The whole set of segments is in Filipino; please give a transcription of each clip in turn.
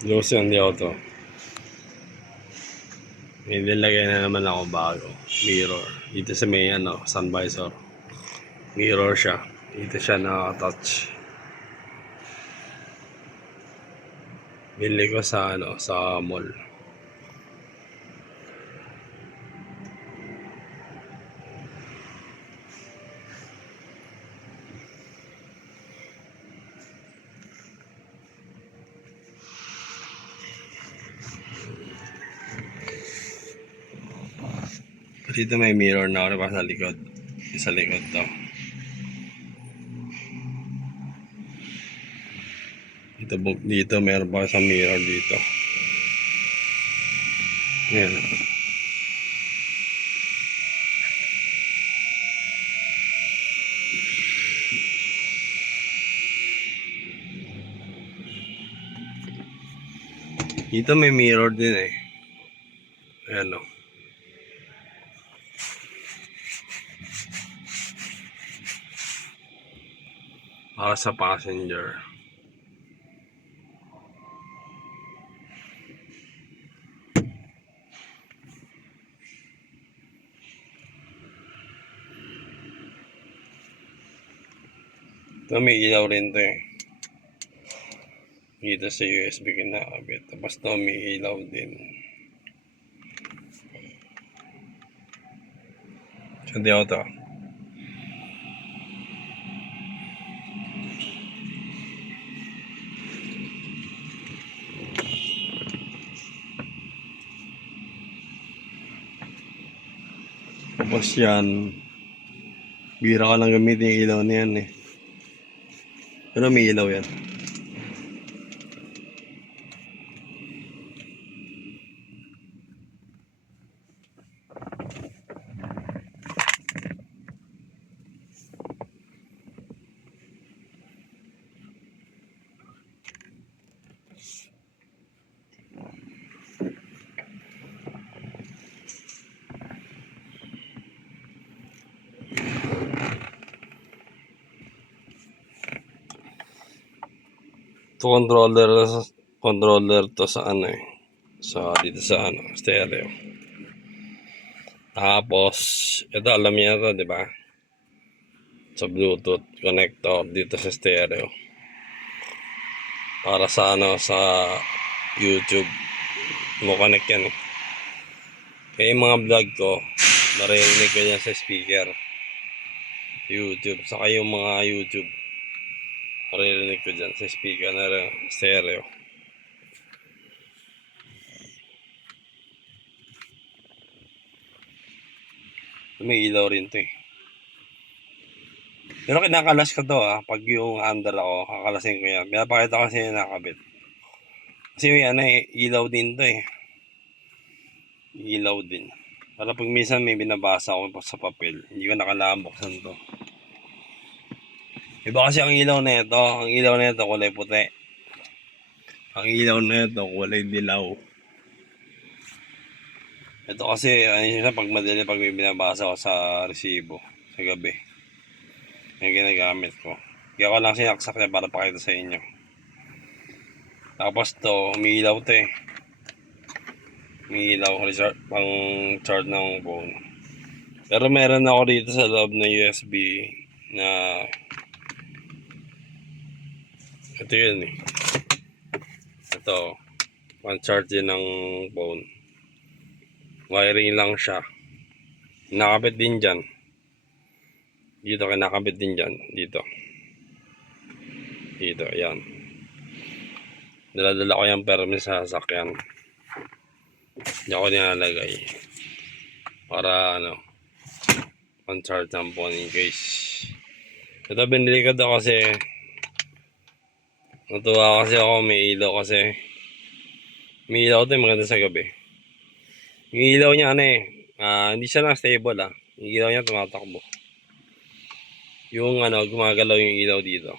Lucy ang to. May nilagay na naman ako bago. Mirror. Dito sa may sun visor. Mirror siya. Dito siya na-touch. Bili ko sa mall. Dito may mirror na ako sa likod. Sa likod to. Dito meron pa sa mirror dito. Ayan. Dito may mirror din eh. Ayan o. Para sa passenger. Ito may ilaw rin to eh. Dito sa USB kinakabit. Tapos ito may ilaw din. Saan ako to? Tapos yan, bira ka lang gamitin yung ilaw na yan eh. Pero may ilaw yan. Ito controller to sa dito sa stereo. Tapos ito alam niya to, di ba? Sa Bluetooth connector dito sa stereo. Para sa sa YouTube mo connect yan eh. Kaya yung mga vlog ko, maririnig ko yan sa speaker. YouTube, saka yung mga YouTube maririnig ko dyan sa speaker na stereo. May ilaw rin to eh. Pero kinakalas ko to pag yung under ako, kakalasin ko yan. Pinapakita ko kasi yung nakabit. Kasi may ilaw din to eh. Ilaw din. Para pag minsan may binabasa ako sa papel, hindi ko nakalaang buksan to. Iba kasi ang ilaw na ito kulay puti. Ang ilaw na ito kulay dilaw. Ito kasi pag madali pag may binabasa ko sa resibo sa gabi. Yung ginagamit ko. Kaya ko lang sinaksak niya para pakita sa inyo. Tapos to, umiilaw to eh. Umiilaw pang charge ng phone. Pero meron ako dito sa loob ng USB na ito yun eh. Ito, pang charge din ng phone. Wiring lang siya. Nakabit din dyan. Dito kinakabit din dyan. Dito, ayan. Dala-dala ko yung permis sa sasakyan. Hindi ako nilalagay. Para on-charge ng phone in case. Ito binili ko daw kasi natuwa kasi ako may ilaw kasi. May ilaw ito maganda sa gabi. Yung ilaw niya hindi siya na stable Yung ilaw niya tumatakbo. Yung gumagalaw yung ilaw dito.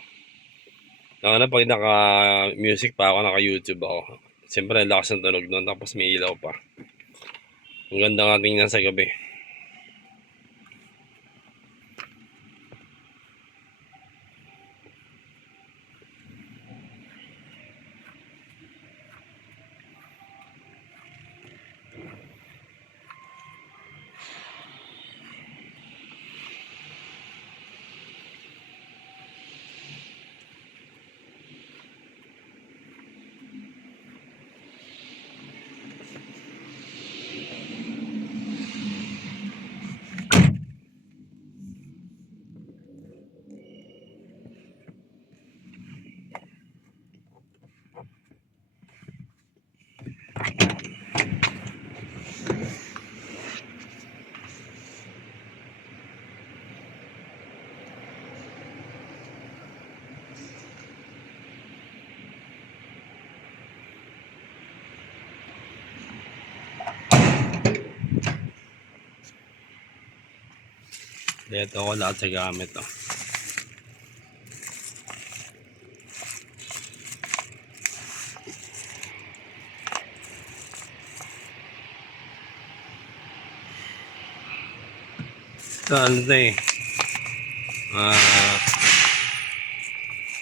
Pag naka-music pa ako, naka-YouTube ako. Siyempre, lakas ng tunog doon. Tapos may ilaw pa. Ang ganda nga tingnan sa gabi. Ito ko lahat sa gamit to. Ito ano to eh.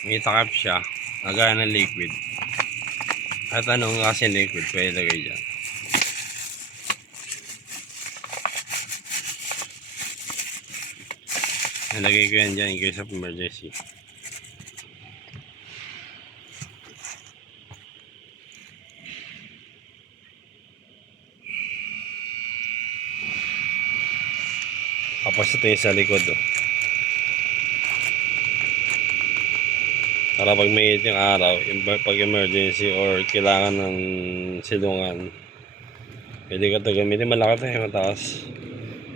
May takap siya. Nagaya ng liquid. At anong kasi liquid pwede lagay dyan. Nalagay ko yan dyan in case of emergency. Tapos ito yung sa likod oh. Para pag may yung araw, pag emergency or kailangan ng silungan, pwede ko ito gamitin. Malaki ito, mataas.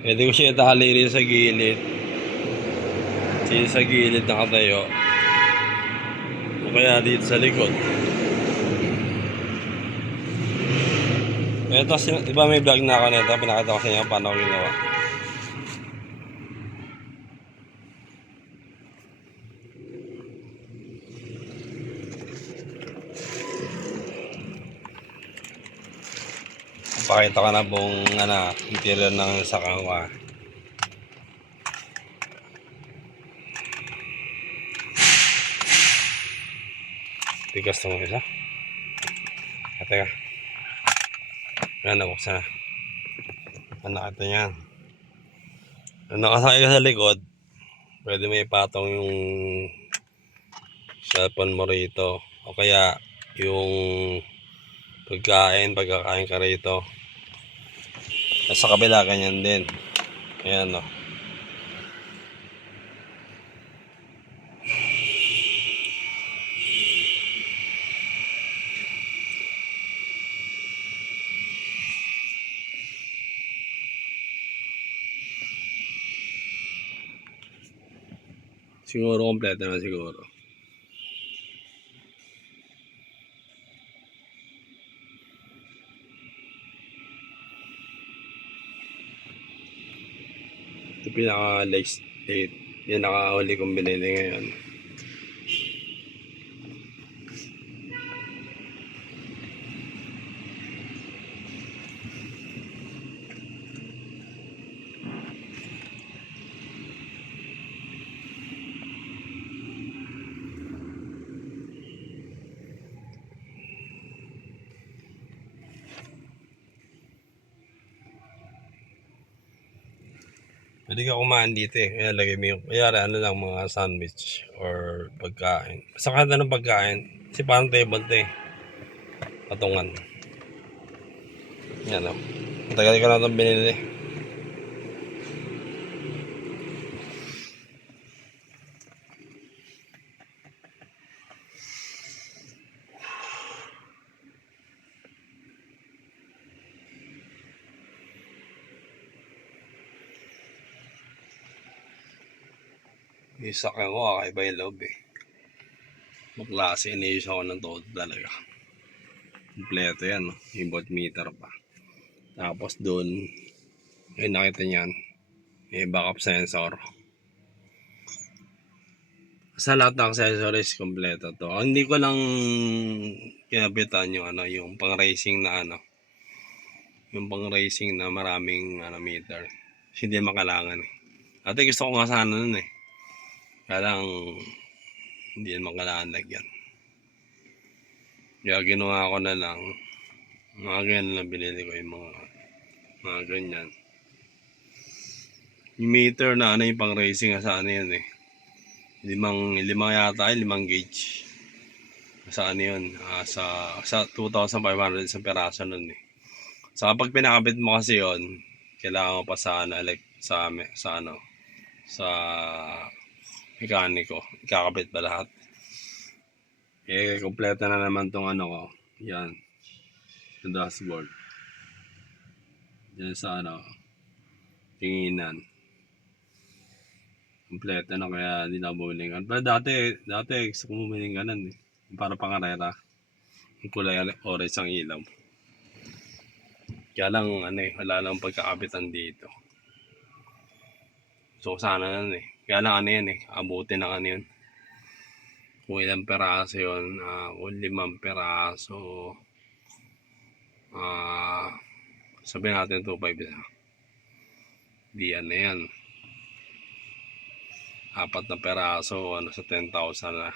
Pwede ko siya itakali sa gilid. Sa gilid nakatayo. O kaya dito sa likod. Ito, diba may vlog na ako nito? Pinakita ko sa inyo paano ko ginawa. Pakita ko na buong interior ng sakangwa. Tigas itong isa. Teka. Yan, nabuksan na. Anak ito yan. Nakasakay ka sa likod, pwede may patong yung cellphone mo rito. O kaya yung pagkakain ka rito. At sa kabila, ganyan din. Ayan o. Siguro kompleto na siguro. Ito pinaka-late date. Yan nakahuli kong binili ngayon. Pwede ka kumain dito eh. Kaya lagay mo yung, kaya ano lang mga sandwich or pagkain. Basta kahit anong pagkain. Kasi parang table to eh. Patungan. Yan o. Tagal ko na itong binili. Yung sakyan ko, kakaiba yung loob eh. Maklase, iniis ako ng todo talaga. Kompleto yan, no? Yung voltmeter pa. Tapos doon, ay nakita niyan, may backup sensor. Sa lahat ng accessories, kompleto to. Ang hindi ko lang kinabitan yung yung pang racing na yung pang racing na maraming meter. Hindi makalangan eh. Dati gusto ko nga sana nun eh. Kaya lang, hindi naman kailangan lagyan. Kaya ginawa ko na lang, mga ganyan lang binili ko yung mga ganyan. Yung meter na yung pang racing sa yan eh. Limang yata ay 5 gauge. Sa yun, sa 2,500 sa peraso nun eh. So kapag pinakabit mo kasi yun, kailangan mo pa sa sa mekaniko, ikakabit pa lahat. Eh, kompleto na naman tong ko. Yan. Sa dashboard. Yan sa tinginan. Kompleto na kaya hindi na bumili ka. Pero dati gusto ko bumili ka nun eh. Para pangarera. Yung kulay orange ang ilaw. Kaya lang wala lang pagkakabitan dito. So sana nun eh. Kaya lang ano yan eh. Abutin ng ano yun. Kung ilang peraso yun. Kung 5 peraso. Sabihin natin 2.5 isa. Di ano yan. 4 na peraso. Ano sa 10,000 na.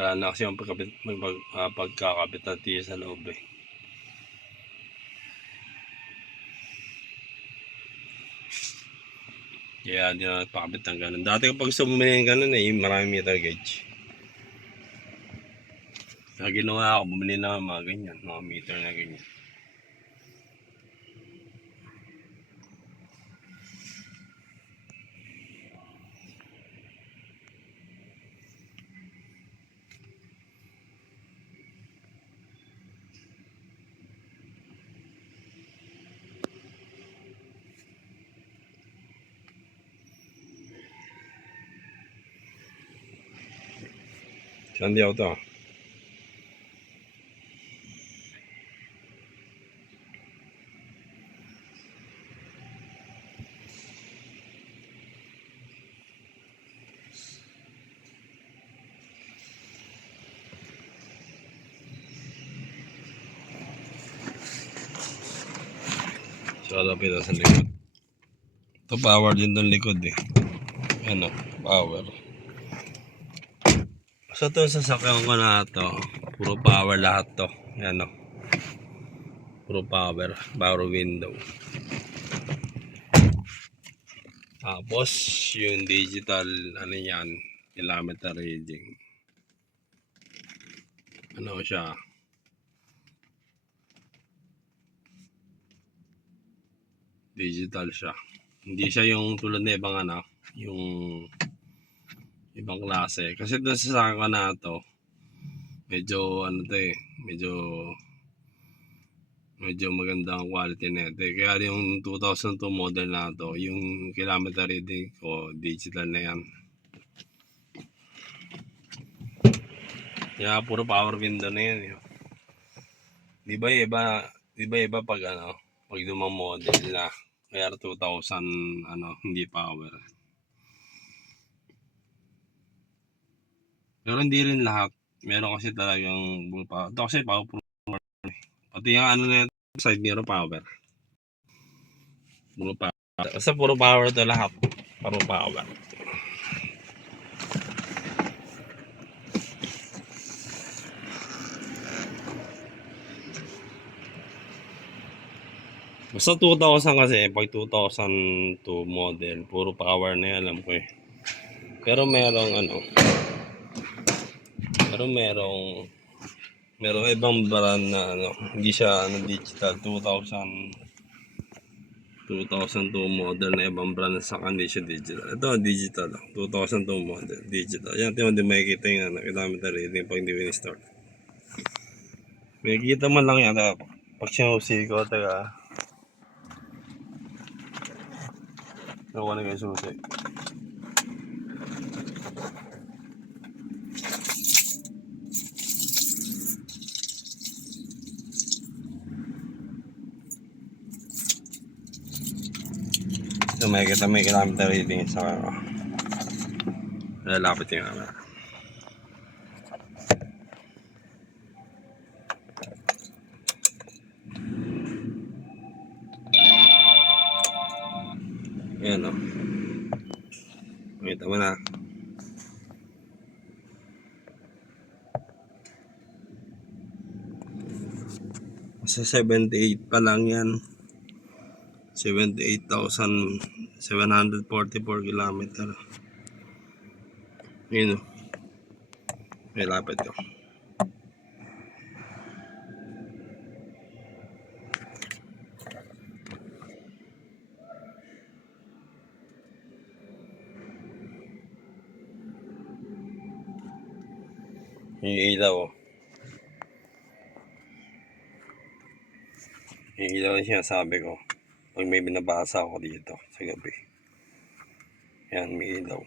Wala na kasi yung pagkakabit na tiyo sa loob eh. Kaya di na nagpakabit ng ganun. Dati kapag gusto bumili ng ganun eh, yung maraming meter gauge. Kaya ginawa ako, bumili na mga ganyan, mga meter na ganyan. Saan di ako to? So, lapit sa likod. Ito power din doon likod eh. Ano, power. So, ito sa sasakyan ko na to. Puro power lahat to. Yan o. Puro power. Power window. Tapos, yung digital, ano yan, kilometer reading. Ano siya? Digital siya. Hindi siya yung tulad na ibang ano, yung ibang klase. Kasi doon sa sasakyan na to, medyo ano to eh, medyo magandang quality nito eh. Kaya yung 2002 model na to, yung kilometer reading ko, digital na yan. Kaya puro power window na yan. Eh. Di ba iba pag ano, pag lumang model na, kaya 2000 ano, hindi power. Pero hindi rin lahat. Meron kasi talagang power. Ito kasi power. Pati yung ano na yan, side mirror power. Puro power. Basta puro power to lahat. Puro power. Basta 2000 kasi, pag 2002 model, puro power na yan, alam ko eh. Pero merong ibang brand na ano, hindi siya ano, digital, 2002 model na ibang brand sa hindi siya digital. Ito digital, 2002 model, digital. Yan, hindi makikita yung ano, kilometer reading pag hindi win-start. Makikita man lang yan, pag sinusi ko, taga, nakuha na kayo susi. So makikita may kilometer reading sa lalapit yung camera. Ayan o. Makita mo na. Sa 78 pa lang yan. 78,744 kilometer. Ayan o. May lapit ko. Yung ilaw o. Yung ilaw na sinasabi ko. Pag may binabasa ako dito sa gabi. Yan, may ilaw.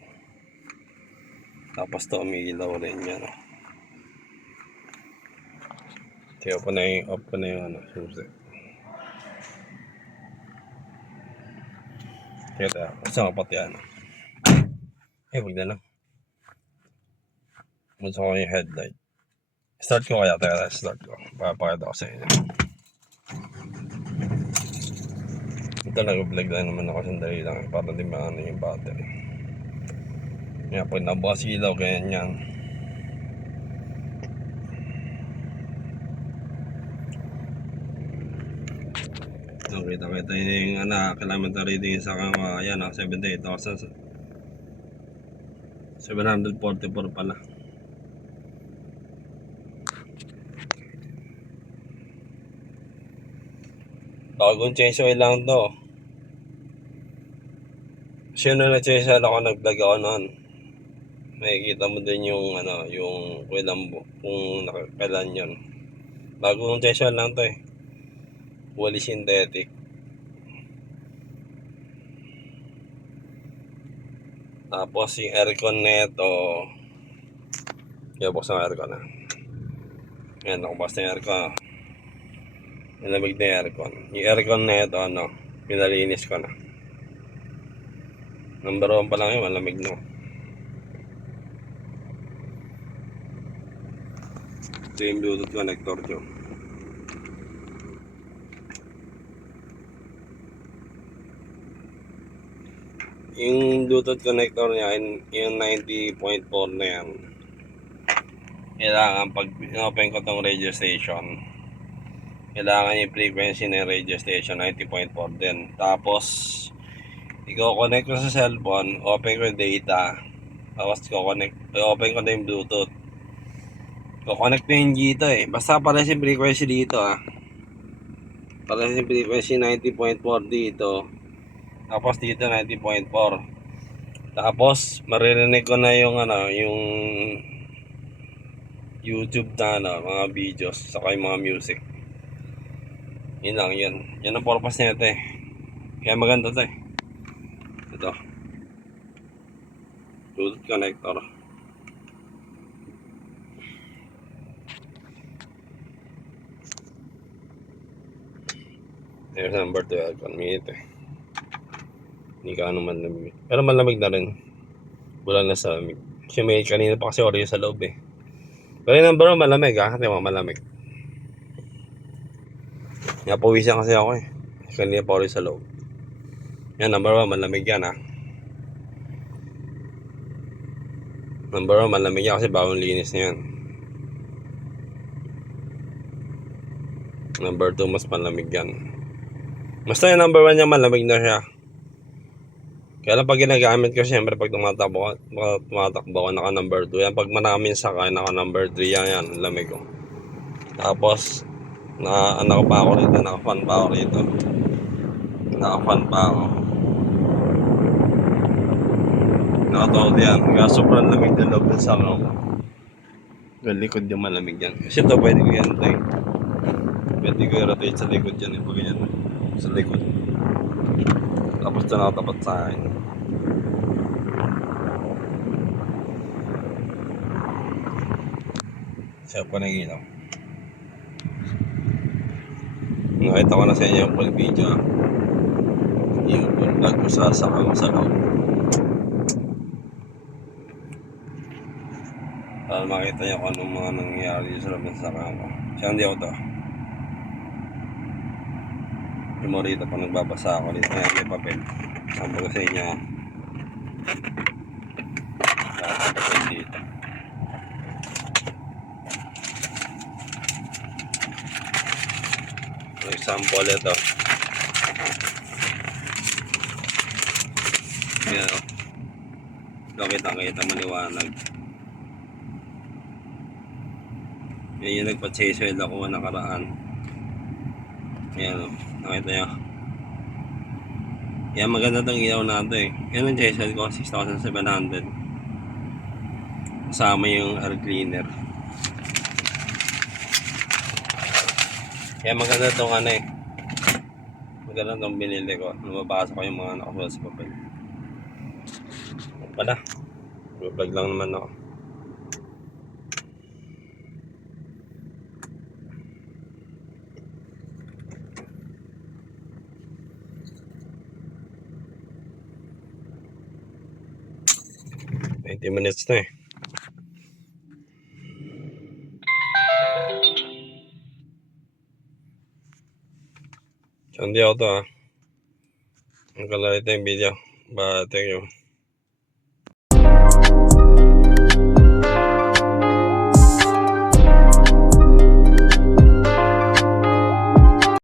Tapos to, may ilaw rin yan o. Off ko na yung ano, susi. Kaya gusto nga pati ano. Wag na lang. Gusto ko yung headlight. Start ko kaya, start ko. Papakita ko sa inyo. Ito nag-vlog lang naman ako, sandali lang para di maano yung battery. Kaya pag nabukas ilaw, ganyan. So, kita yung kilometer reading sa kama, ayan 78,744 pala. Bagong change oil lang to. Kasi nung na-change oil ako, nag-vlog ako noon. Makikita mo din yung yung kung nakakailan yun. Bagong change oil lang to eh. Fully synthetic. Tapos yung aircon neto, buksan ang aircon na. Ayan, nakabas na yung aircon. Nilamig na yung aircon. Yung aircon neto, pinalinis ko na. Number 1 pa lang yun, malamig no. Ito yung Bluetooth connector ko. Yung Bluetooth connector niya, yung 90.4 na yan. Kailangan pag open ko tong radio station, kailangan yung frequency ng radio station 90.4 din. Tapos i-connect ko sa cellphone, open ko yung data, tapos open ko na yung Bluetooth. Connect ko yung dito eh. Basta pala yung frequency dito Pala yung frequency 90.4 dito. Tapos dito 90.4. Tapos maririnig ko na yung yung YouTube na mga videos saka yung mga music. Yun lang yun. Yan ang purpose nito eh. Kaya maganda to eh. Ito. Bluetooth connector. There's number 2 aircon. Minute eh. Hindi ka malamig. Pero malamig na rin. Wala na sa lamig. Kasi may kanina pa kasi oreo sa loob eh. Pero yung number 1 malamig Hindi mo malamig. Napawisan kasi ako eh. Kanina pa oreo sa loob. Yan, number 1 malamig yan Number 1 malamig yan kasi bagong linis na yan. Number 2 mas malamig yan. Basta yung number 1 niya malamig na siya. Kaya lang pag ginagamit ko, siyempre pag tumatakbo ko, naka number 2 yan. Pag maraming sakay, naka number 3 yan, lamig ko. Tapos naka-fan pa ako rito. Nakatodo yan. Kaya sobrang lamig na loob ng salon ko. Yung likod yung malamig yan. Kasi ito pwede ko yan Pwede ko i-rotate sa likod yan. Pag yan. Sa likod. Tapos ito nakatapat sa akin. Siya pa nag-ilaw. Nakita ko na sa inyo yung full video. Yung full vlog ko sa sakang sa loob. Para makita nyo kung anong mga nangyayari sa loob ng sakang ko. Siya hindi ako to. Yung mo rito pag nagbabasa ako dito. Ayan, may papel. Sabi ko sa inyo. Papel dito. For example, ito. Ayan o. Kita maliwanag. Yan yung nagpa-chase oil ako nakaraan. Ayan o. Nakita nyo. Yan maganda itong ilaw natin eh. Yan ang chase oil ko. 6,700. Kasama yung air cleaner. Kaya maganda itong maganda itong binili ko. Lumabasa ko yung mga nakasulat sa papel. Pala. Vlog lang naman ako. 20 minutes na eh. So, hindi ako to ha. Ang kalalita yung video. Thank you.